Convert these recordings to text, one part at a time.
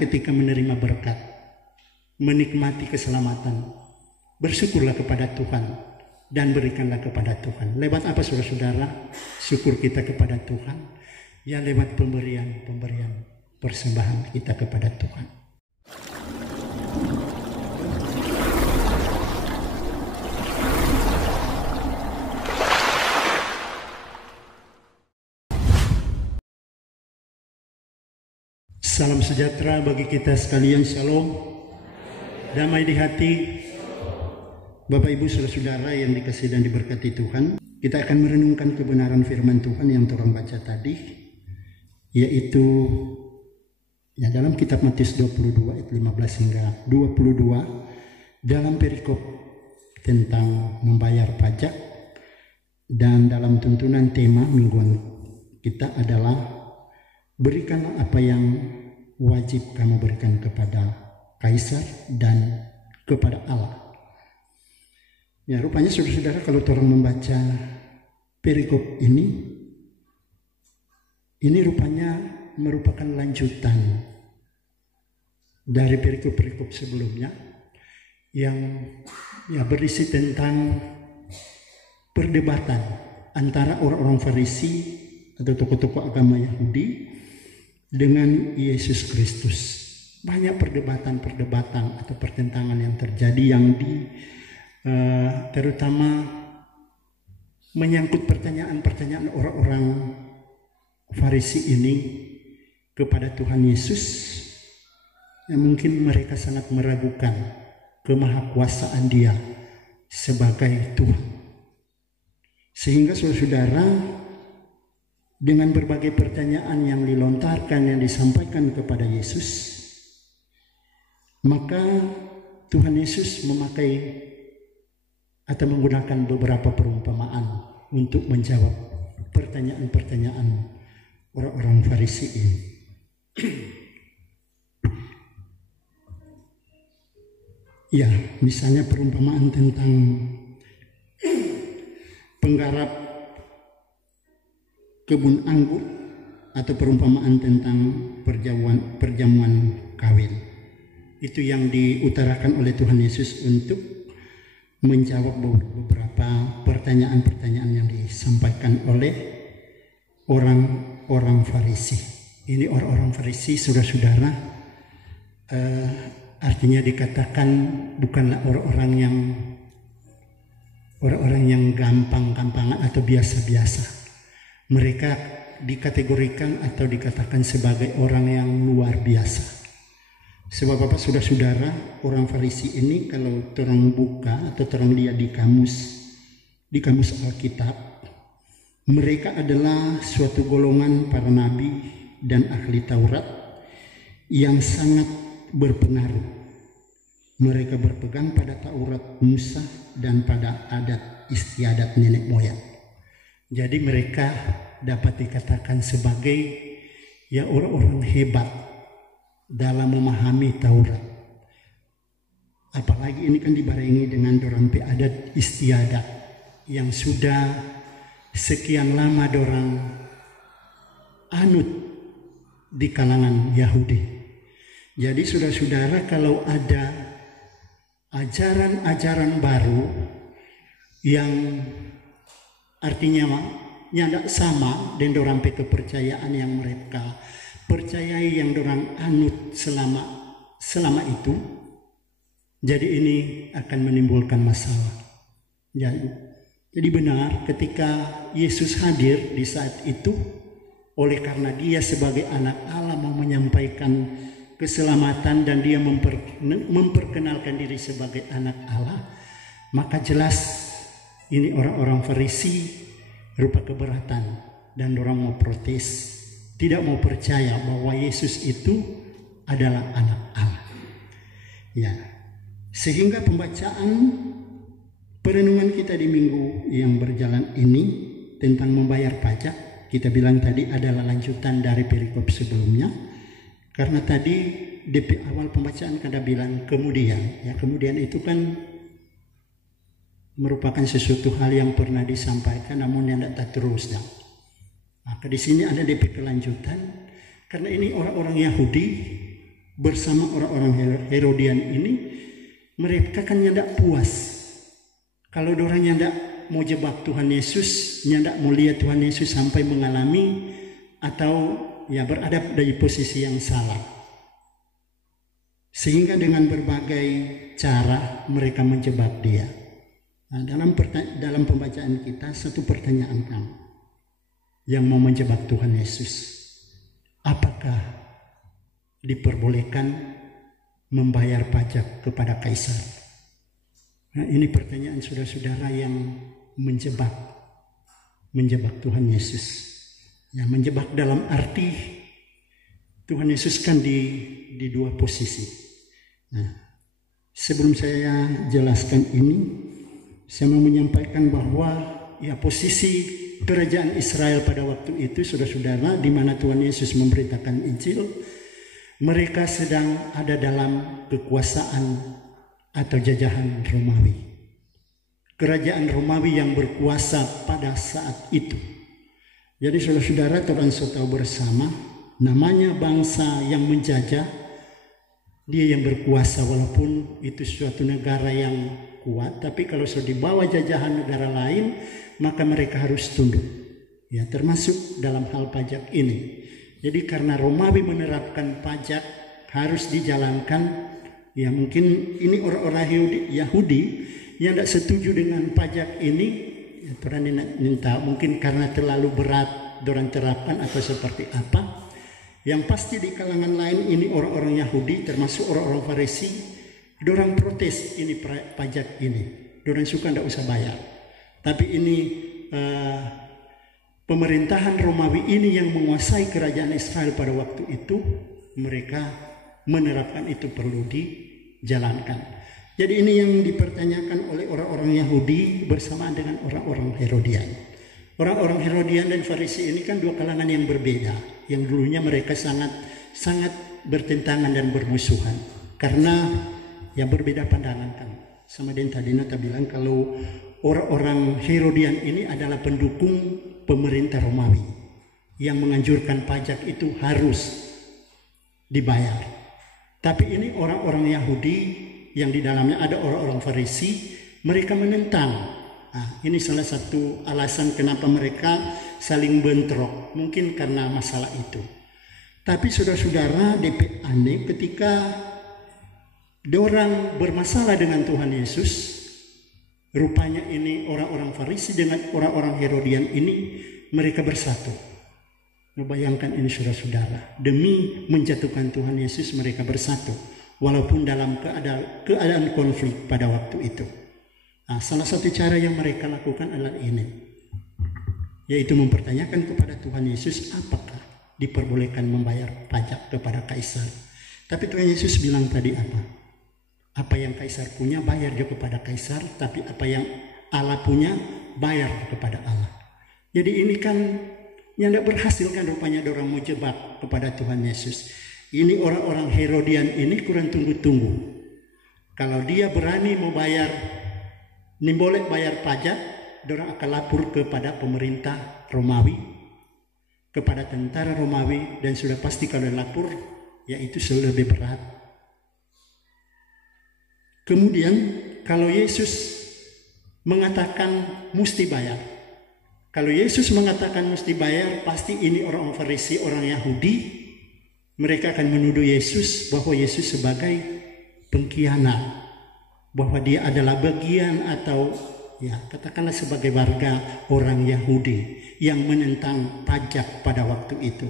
ketika menerima berkat, menikmati keselamatan, bersyukurlah kepada Tuhan dan berikanlah kepada Tuhan. Lewat apa saudara-saudara? Syukur kita kepada Tuhan. Ya lewat pemberian persembahan kita kepada Tuhan. Salam sejahtera bagi kita sekalian, shalom. Damai di hati. Bapak Ibu saudara-saudara yang dikasihi dan diberkati Tuhan, kita akan merenungkan kebenaran firman Tuhan yang terang baca tadi, yaitu dalam kitab Matius 22 ayat 15 hingga 22 dalam perikop tentang membayar pajak, dan dalam tuntunan tema mingguan kita adalah berikanlah apa yang wajib kamu berikan kepada Kaisar dan kepada Allah. Ya, rupanya saudara-saudara kalau orang membaca perikop ini rupanya merupakan lanjutan dari perikop-perikop sebelumnya yang berisi tentang perdebatan antara orang-orang Farisi atau tokoh-tokoh agama Yahudi dengan Yesus Kristus. Banyak perdebatan atau pertentangan yang terjadi yang terutama menyangkut pertanyaan-pertanyaan orang-orang Farisi ini kepada Tuhan Yesus, yang mungkin mereka sangat meragukan kemahakuasaan Dia sebagai Tuhan. Sehingga saudara-saudara, dengan berbagai pertanyaan yang dilontarkan, yang disampaikan kepada Yesus, maka Tuhan Yesus memakai atau menggunakan beberapa perumpamaan untuk menjawab pertanyaan-pertanyaan orang-orang Farisi ini. Ya, misalnya perumpamaan tentang penggarap kebun anggur, atau perumpamaan tentang perjamuan kawin. Itu yang diutarakan oleh Tuhan Yesus untuk menjawab beberapa pertanyaan-pertanyaan yang disampaikan oleh orang-orang Farisi. Ini orang-orang Farisi, saudara-saudara, artinya dikatakan bukanlah orang-orang yang gampang-gampangan atau biasa-biasa. Mereka dikategorikan atau dikatakan sebagai orang yang luar biasa. Sebab apa saudara-saudara, orang Farisi ini kalau terang buka atau terang lihat di kamus Alkitab, mereka adalah suatu golongan para nabi dan ahli Taurat yang sangat berpengaruh. Mereka berpegang pada Taurat Musa dan pada adat istiadat nenek moyang. Jadi mereka dapat dikatakan sebagai orang-orang hebat dalam memahami Taurat. Apalagi ini kan dibarengi dengan dorang adat istiadat yang sudah sekian lama dorang anut di kalangan Yahudi. Jadi saudara-saudara, kalau ada ajaran-ajaran baru yang artinya tidak sama dengan dorang kepercayaan yang mereka percayai, yang dorang anut selama itu, jadi ini akan menimbulkan masalah. Jadi benar ketika Yesus hadir di saat itu, oleh karena Dia sebagai anak Allah mau menyampaikan keselamatan dan Dia memperkenalkan diri sebagai anak Allah, maka jelas ini orang-orang Farisi rupa keberatan dan orang mau protes, tidak mau percaya bahwa Yesus itu adalah anak Allah. Ya, sehingga pembacaan perenungan kita di minggu yang berjalan ini tentang membayar pajak, kita bilang tadi adalah lanjutan dari perikop sebelumnya. Karena tadi di awal pembacaan kada bilang kemudian, kemudian itu kan merupakan sesuatu hal yang pernah disampaikan namun yang tidak terusnya. Maka di sini ada DP kelanjutan, karena ini orang-orang Yahudi bersama orang-orang Herodian ini, mereka kan nyandak puas. Kalau orang nyandak mau jebak Tuhan Yesus, nyandak mau lihat Tuhan Yesus sampai mengalami atau ya berada dari posisi yang salah. Sehingga dengan berbagai cara mereka menjebak dia. Nah, dalam pembacaan kita satu pertanyaan kamu yang mau menjebak Tuhan Yesus. Apakah diperbolehkan membayar pajak kepada kaisar? Nah, ini pertanyaan saudara-saudara yang menjebak Tuhan Yesus. Ya, menjebak dalam arti Tuhan Yesus kan di dua posisi. Nah, sebelum saya jelaskan ini, saya mau menyampaikan bahwa ya posisi kerajaan Israel pada waktu itu, saudara-saudara, di mana Tuhan Yesus memberitakan Injil, mereka sedang ada dalam kekuasaan atau jajahan Romawi. Kerajaan Romawi yang berkuasa pada saat itu. Jadi saudara-saudara, orang tahu bersama, namanya bangsa yang menjajah, dia yang berkuasa walaupun itu suatu negara yang kuat, tapi kalau sudah dibawa jajahan negara lain, maka mereka harus tunduk. Ya, termasuk dalam hal pajak ini. Jadi karena Romawi menerapkan pajak harus dijalankan. Ya, mungkin ini orang-orang Yahudi yang tidak setuju dengan pajak ini, ya, Tuhan minta mungkin karena terlalu berat dorang terapkan atau seperti apa. Yang pasti di kalangan lain ini orang-orang Yahudi termasuk orang-orang Farisi, dorang protes ini pajak ini, dorang suka tidak usah bayar. Tapi ini pemerintahan Romawi ini yang menguasai kerajaan Israel pada waktu itu, mereka menerapkan itu perlu dijalankan. Jadi ini yang dipertanyakan oleh orang-orang Yahudi bersamaan dengan orang-orang Herodian. Orang-orang Herodian dan Farisi ini kan dua kalangan yang berbeda, yang dulunya mereka sangat bertentangan dan bermusuhan karena yang berbeda pandangan kan. Sama dengan tadi Nata bilang kalau orang-orang Herodian ini adalah pendukung pemerintah Romawi yang menganjurkan pajak itu harus dibayar. Tapi ini orang-orang Yahudi yang di dalamnya ada orang-orang Farisi, mereka menentang. Nah, ini salah satu alasan kenapa mereka saling bentrok, mungkin karena masalah itu. Tapi saudara-saudara, DP aneh ketika dorang bermasalah dengan Tuhan Yesus, rupanya ini orang-orang Farisi dengan orang-orang Herodian ini mereka bersatu. Bayangkan ini saudara-saudara, demi menjatuhkan Tuhan Yesus mereka bersatu walaupun dalam keadaan konflik pada waktu itu. Nah, salah satu cara yang mereka lakukan adalah ini, yaitu mempertanyakan kepada Tuhan Yesus apakah diperbolehkan membayar pajak kepada kaisar. Tapi Tuhan Yesus bilang tadi apa? Apa yang kaisar punya bayar juga kepada kaisar, tapi apa yang Allah punya bayar kepada Allah. Jadi ini kan yang tidak berhasil kan rupanya dorang mau jebak kepada Tuhan Yesus. Ini orang-orang Herodian ini kurang tunggu-tunggu. Kalau dia berani mau bayar, ini boleh bayar pajak, dorang akan lapor kepada pemerintah Romawi, kepada tentara Romawi, dan sudah pasti kalau lapor, yaitu lebih berat. Kemudian kalau Yesus mengatakan mesti bayar, kalau Yesus mengatakan mesti bayar, pasti ini orang Farisi, orang Yahudi, mereka akan menuduh Yesus bahwa Yesus sebagai pengkhianat, bahwa dia adalah bagian atau ya katakanlah sebagai warga orang Yahudi yang menentang pajak pada waktu itu.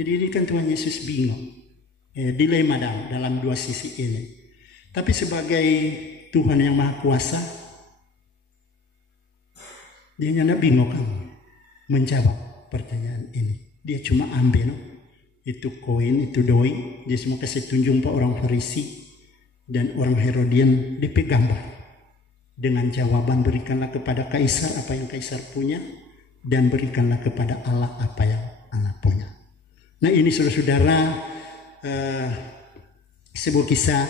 Jadi ini kan Tuhan Yesus bingung, dilema dalam dua sisi ini. Tapi sebagai Tuhan yang Maha Kuasa, dia tidak bingung kan menjawab pertanyaan ini. Dia cuma ambil itu koin, itu doi, dia semua kasih tunjuk pak orang Farisi dan orang Herodian, DP gambar dengan jawaban berikanlah kepada kaisar apa yang kaisar punya dan berikanlah kepada Allah apa yang Allah punya. Nah ini saudara-saudara sebuah kisah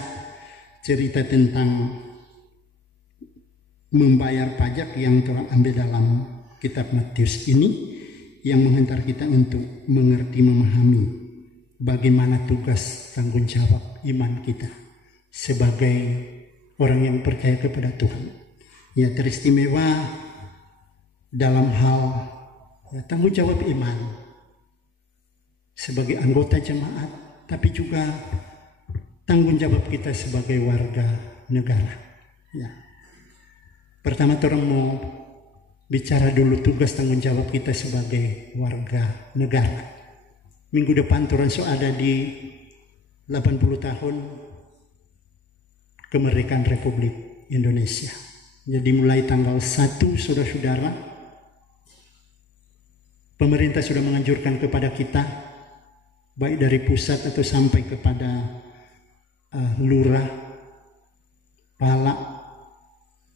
cerita tentang membayar pajak yang telah ambil dalam kitab Matius ini yang menghantar kita untuk mengerti, memahami bagaimana tugas tanggung jawab iman kita sebagai orang yang percaya kepada Tuhan. Ya, teristimewa dalam hal tanggung jawab iman sebagai anggota jemaat, tapi juga tanggung jawab kita sebagai warga negara. Ya. Pertama orang mau bicara dulu tugas tanggung jawab kita sebagai warga negara. Minggu depan orang ada di 80 tahun kemerdekaan Republik Indonesia. Jadi mulai tanggal 1, saudara-saudara, pemerintah sudah menganjurkan kepada kita, baik dari pusat atau sampai kepada lurah, palak,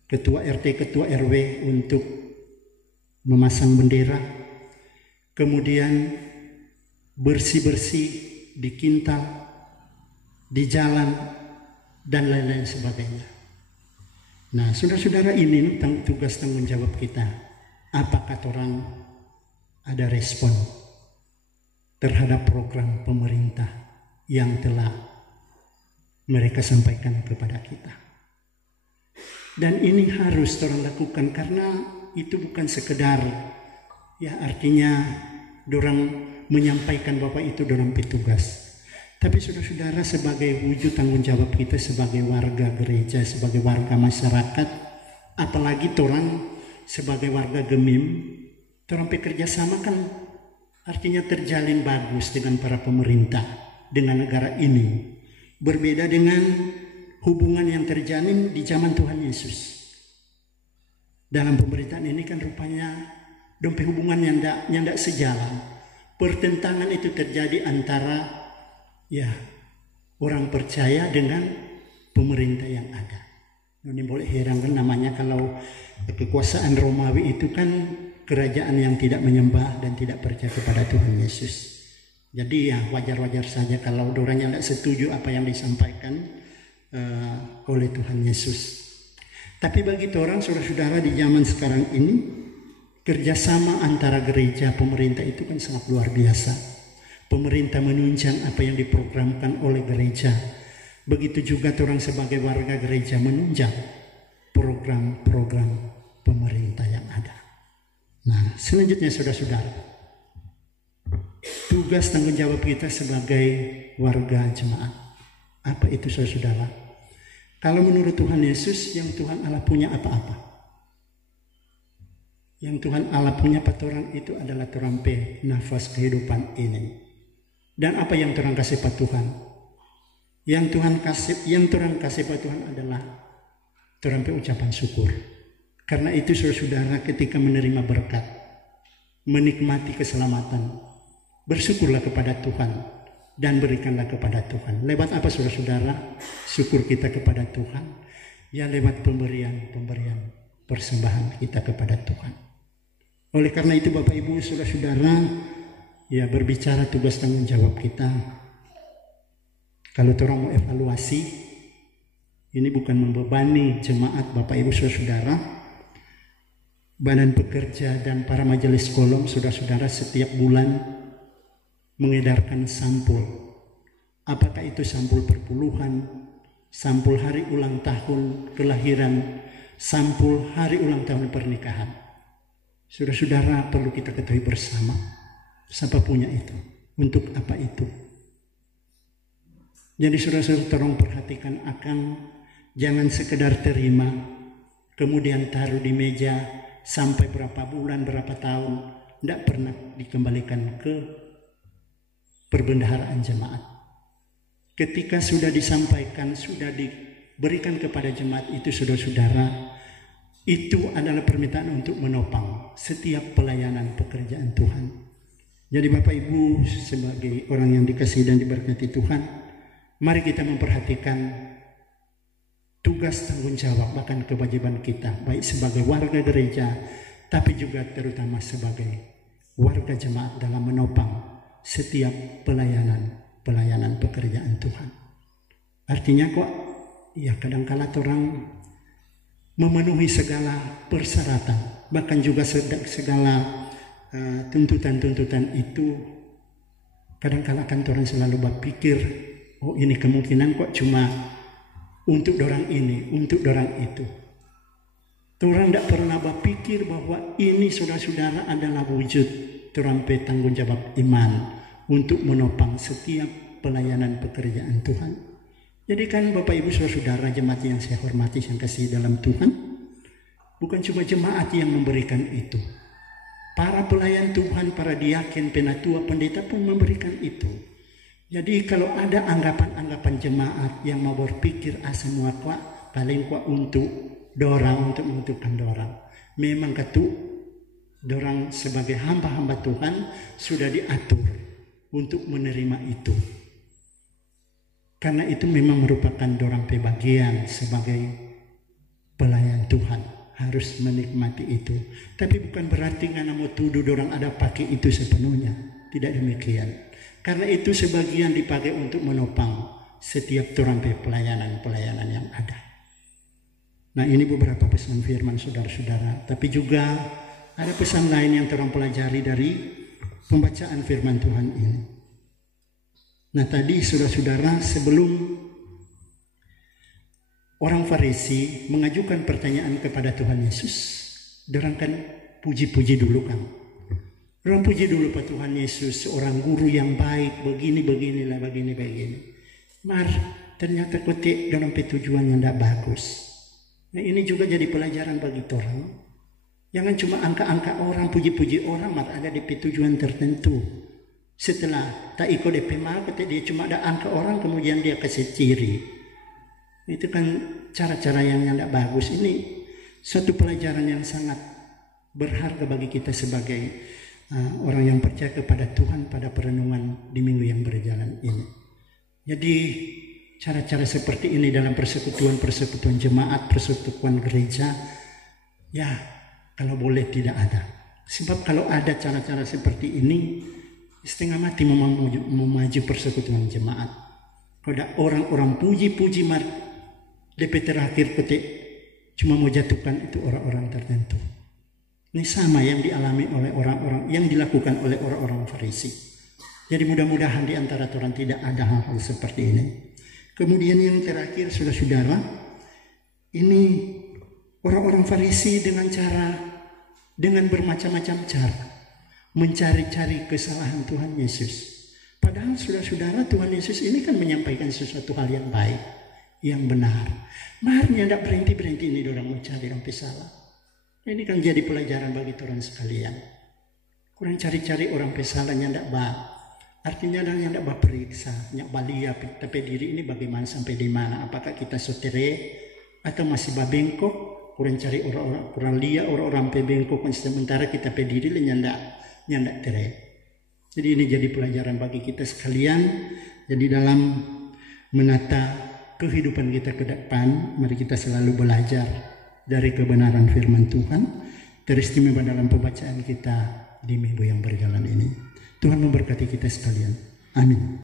ketua RT, ketua RW untuk memasang bendera, kemudian bersih-bersih di kintal, di jalan, dan lain-lain sebagainya. Nah, saudara-saudara, ini tugas tanggung jawab kita. Apakah orang ada respon terhadap program pemerintah yang telah mereka sampaikan kepada kita? Dan ini harus orang lakukan karena itu bukan sekedar, ya artinya dorang menyampaikan bahwa itu dorang petugas. Tapi saudara-saudara, sebagai wujud tanggung jawab kita sebagai warga gereja, sebagai warga masyarakat, apalagi orang sebagai warga Gemim, orang bekerja sama kan artinya terjalin bagus dengan para pemerintah, dengan negara ini. Berbeda dengan hubungan yang terjalin di zaman Tuhan Yesus. Dalam pemerintahan ini kan rupanya dompet hubungan yang tidak sejalan. Pertentangan itu terjadi antara orang percaya dengan pemerintah yang ada. Ini boleh heran kan, namanya kalau kekuasaan Romawi itu kan kerajaan yang tidak menyembah dan tidak percaya kepada Tuhan Yesus. Jadi wajar-wajar saja kalau orang yang tidak setuju apa yang disampaikan oleh Tuhan Yesus. Tapi bagi orang, saudara-saudara, di zaman sekarang ini kerjasama antara gereja pemerintah itu kan sangat luar biasa. Pemerintah menunjang apa yang diprogramkan oleh gereja. Begitu juga orang sebagai warga gereja menunjang program-program pemerintah yang ada. Nah, selanjutnya saudara-saudara, tugas tanggung jawab kita sebagai warga jemaat. Apa itu saudara-saudara? Kalau menurut Tuhan Yesus, yang Tuhan Allah punya apa-apa? Yang Tuhan Allah punya pada orang itu adalah terampe nafas kehidupan ini. Dan apa yang Tuhan kasih pada Tuhan? Yang Tuhan kasih pada Tuhan adalah terampe ucapan syukur. Karena itu saudara-saudara, ketika menerima berkat, menikmati keselamatan, bersyukurlah kepada Tuhan dan berikanlah kepada Tuhan. Lewat apa saudara-saudara? Syukur kita kepada Tuhan. Ya lewat pemberian persembahan kita kepada Tuhan. Oleh karena itu Bapak Ibu saudara-saudara, ya berbicara tugas tanggung jawab kita. Kalau orang mau evaluasi, ini bukan membebani jemaat Bapak Ibu saudara-saudara, badan pekerja dan para majelis kolom saudara-saudara setiap bulan mengedarkan sampul. Apakah itu sampul perpuluhan, sampul hari ulang tahun kelahiran, sampul hari ulang tahun pernikahan. Saudara-saudara, perlu kita ketahui bersama, siapa punya itu, untuk apa itu. Jadi saudara-saudara, tolong perhatikan akan jangan sekedar terima, kemudian taruh di meja sampai berapa bulan, berapa tahun, tidak pernah dikembalikan ke perbendaharaan jemaat. Ketika sudah disampaikan, sudah diberikan kepada jemaat itu saudara-saudara, itu adalah permintaan untuk menopang setiap pelayanan pekerjaan Tuhan. Jadi Bapak Ibu sebagai orang yang dikasihi dan diberkati Tuhan, mari kita memperhatikan tugas tanggung jawab bahkan kewajiban kita, baik sebagai warga gereja, tapi juga terutama sebagai warga jemaat dalam menopang setiap pelayanan pekerjaan Tuhan. Artinya kok ya kadang-kala orang memenuhi segala persyaratan, bahkan juga segala tuntutan-tuntutan itu Kadang-kala kan orang selalu berpikir, oh ini kemungkinan kok cuma untuk orang ini, untuk orang itu. Orang tidak pernah berpikir bahwa ini saudara-saudara adalah wujud terampai tanggung jawab iman untuk menopang setiap pelayanan pekerjaan Tuhan. Jadi kan Bapak Ibu saudara jemaat yang saya hormati yang kasih dalam Tuhan, bukan cuma jemaat yang memberikan itu. Para pelayan Tuhan, para diaken, penatua, pendeta pun memberikan itu. Jadi kalau ada anggapan-anggapan jemaat yang mau berpikir semua kuat, paling kuat untuk dorang, untuk menentukan dorang. Memang ketuk dorang sebagai hamba-hamba Tuhan sudah diatur untuk menerima itu. Karena itu memang merupakan dorang bagian sebagai pelayan Tuhan. Harus menikmati itu. Tapi bukan berarti ngana mau tuduh dorang ada pakai itu sepenuhnya. Tidak demikian. Karena itu sebagian dipakai untuk menopang setiap dorang pelayanan-pelayanan yang ada. Nah ini beberapa pesan firman saudara-saudara. Tapi juga ada pesan lain yang terang pelajari dari pembacaan firman Tuhan ini. Nah tadi saudara-saudara sebelum orang Farisi mengajukan pertanyaan kepada Tuhan Yesus, dorang kan puji-puji dulu kan. Dorang puji dulu Pak Tuhan Yesus, seorang guru yang baik, begini. Mar, ternyata kotek dalam tujuan yang tidak bagus. Nah ini juga jadi pelajaran bagi orang. Jangan cuma angka-angka orang, puji-puji orang, mar ada di tujuan tertentu. Setelah tak ikut DP mal, dia cuma ada angka orang, kemudian dia kasih ciri. Itu kan cara-cara yang tidak bagus. Ini suatu pelajaran yang sangat berharga bagi kita sebagai orang yang percaya kepada Tuhan pada perenungan di minggu yang berjalan ini. Jadi cara-cara seperti ini dalam persekutuan jemaat, persekutuan gereja, ya kalau boleh tidak ada. Sebab kalau ada cara-cara seperti ini, setengah mati memaju persekutuan jemaat. Kalau ada orang-orang puji-puji DP terakhir ketik cuma mau jatuhkan itu orang-orang tertentu. Ini sama yang dialami oleh orang-orang, yang dilakukan oleh orang-orang Farisi. Jadi mudah-mudahan di antara orang tidak ada hal-hal seperti ini. Kemudian yang terakhir saudara-saudara, ini orang-orang Farisi dengan bermacam-macam cara mencari-cari kesalahan Tuhan Yesus. Padahal saudara-saudara Tuhan Yesus ini kan menyampaikan sesuatu hal yang baik, yang benar. Marnya tidak berhenti-berhenti ini orang mencari sampai salah. Ini kan jadi pelajaran bagi orang sekalian. Kurang cari-cari orang pesalahnya tidak baik. Artinya yang tidak berperiksa, yang balia, tapi diri ini bagaimana sampai di mana? Apakah kita sotere atau masih babengkok? Kurang cari orang-orang, kurang lihat orang-orang pebengkok, sementara kita pediri nyandak tere. Jadi ini jadi pelajaran bagi kita sekalian. Jadi dalam menata kehidupan kita ke depan, mari kita selalu belajar dari kebenaran firman Tuhan, teristimewa dalam pembacaan kita di minggu yang berjalan ini. Tuhan memberkati kita sekalian. Amin.